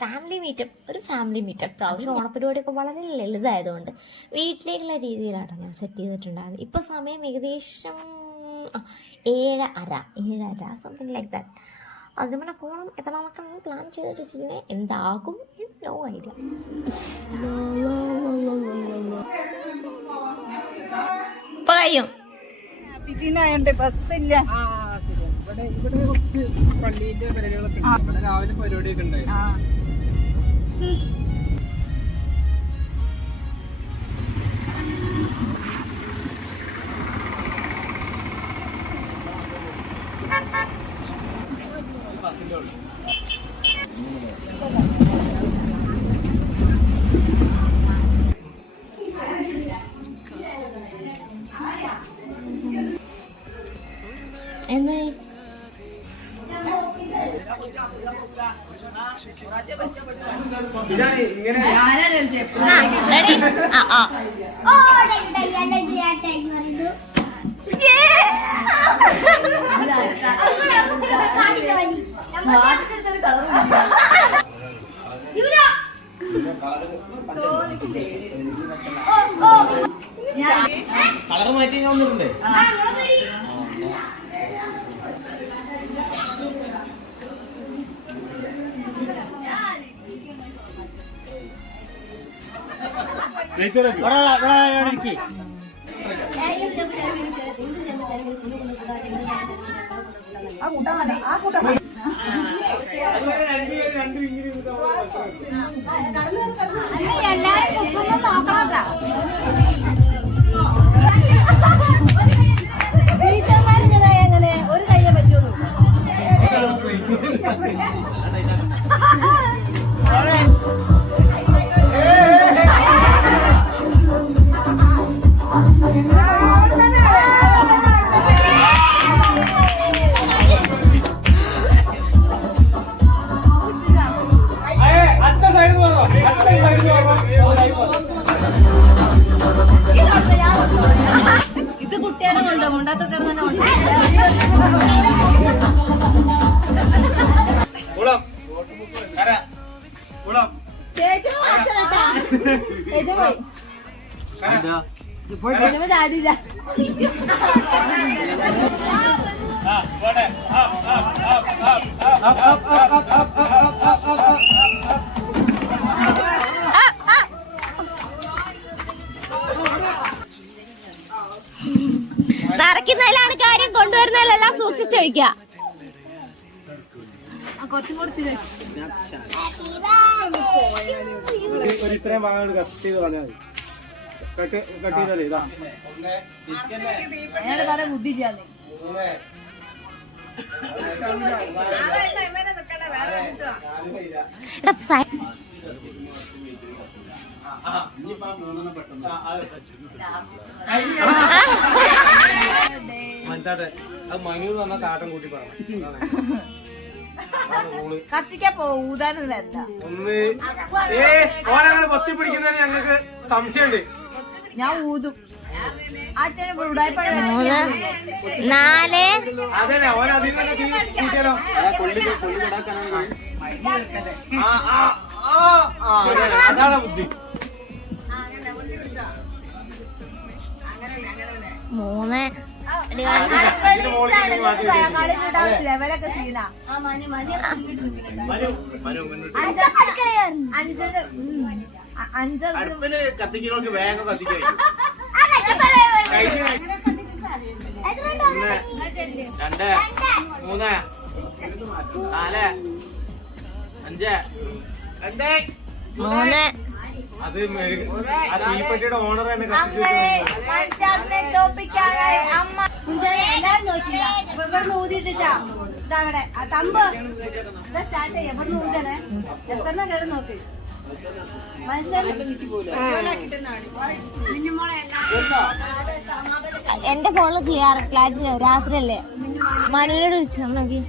Family meetup പ്രാവശ്യം ഓണപ്പരിപാടിയൊക്കെ വളരെ ലളിതമായതുകൊണ്ട് വീട്ടിലേക്കുള്ള രീതിയിലാണ് ഞാൻ സെറ്റ് ചെയ്തിട്ടുണ്ടായിരുന്നത്. ഇപ്പോൾ സമയം ഏകദേശം 7:30 സംതിങ് ലൈക്ക് ദാറ്റ്. അതിന് പോകണം എത്രമാത്രം പ്ലാൻ ചെയ്തിട്ട് വെച്ചിട്ടുണ്ടെങ്കിൽ എന്താകും നോ ഐഡിയ. ഇപ്പൊ കഴിയും ബസ്സില്ല. ഇവിടെ കുറച്ച് പള്ളിന്റെ പരിപാടികളൊക്കെ ഇവിടെ രാവിലെ പരിപാടിയൊക്കെ ഉണ്ടായിരുന്നു. കളർ മാറ്റി ഞാൻ വന്നിട്ടുണ്ട്. ഒരു കയ്യെ പറ്റുള്ളൂ. ഇത് കുട്ടികളെ കൊണ്ടോ മുണ്ടാത്തൊക്കെ തന്നെ ചാടില്ല. നിറയ്ക്കുന്നതിലാണ് കാര്യം, കൊണ്ടുവരുന്നതിലെല്ലാം സൂക്ഷിച്ചു വയ്ക്കുക. ഇത്രയും ഭാഗങ്ങൾ കട്ട് ചെയ്ത് കളഞ്ഞാൽ കട്ട് ചെയ്താലേ ഇതാ ബുദ്ധി ചെയ്യാൻ മനത്താട്ടെ അത് മനു പറഞ്ഞ താട്ടം കൂട്ടി പറഞ്ഞു കത്തിക്കാൻ പോകൂതാനും വരണ്ട. ഒന്ന് ഓരങ്ങനെ പൊത്തി പിടിക്കുന്നതിന് ഞങ്ങൾക്ക് സംശയമുണ്ട്. ഞാൻ ഊതും. 4 അതന്നെ ഓരോ അതിൽ തന്നെ കൂട്ടിയാലോ. അതാണ് ബുദ്ധി. 3 അടുപ്പില് കത്തിക്കുന്നവർക്ക് വേഗം കത്തിക്കാൻ 2 3 4 5 അത് തീപ്പെട്ടിയുടെ ഓണർ തന്നെ ഊതിട്ടാ ഇതവിടെ തമ്പ് സ്റ്റാർട്ട് ചെയ്യാം. ഇവിടെ ഊതണേ എത്ര കേട് നോക്ക്. എന്റെ ഫോണില് ക്ലാരിറ്റി രാത്രിയല്ലേ മനുവിനോട് ചോദിച്ചു നോക്കി.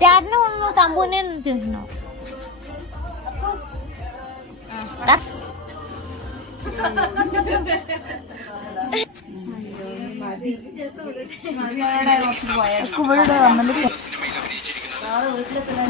ചേട്ടനെ കൊണ്ടു തമ്പൂനെ ചോദിച്ചിട്ടുണ്ടോ? കുറച്ച് പോയാൽ ഇവിടെ വന്നിട്ട് നാളെ വീട്ടിലെത്തുന്ന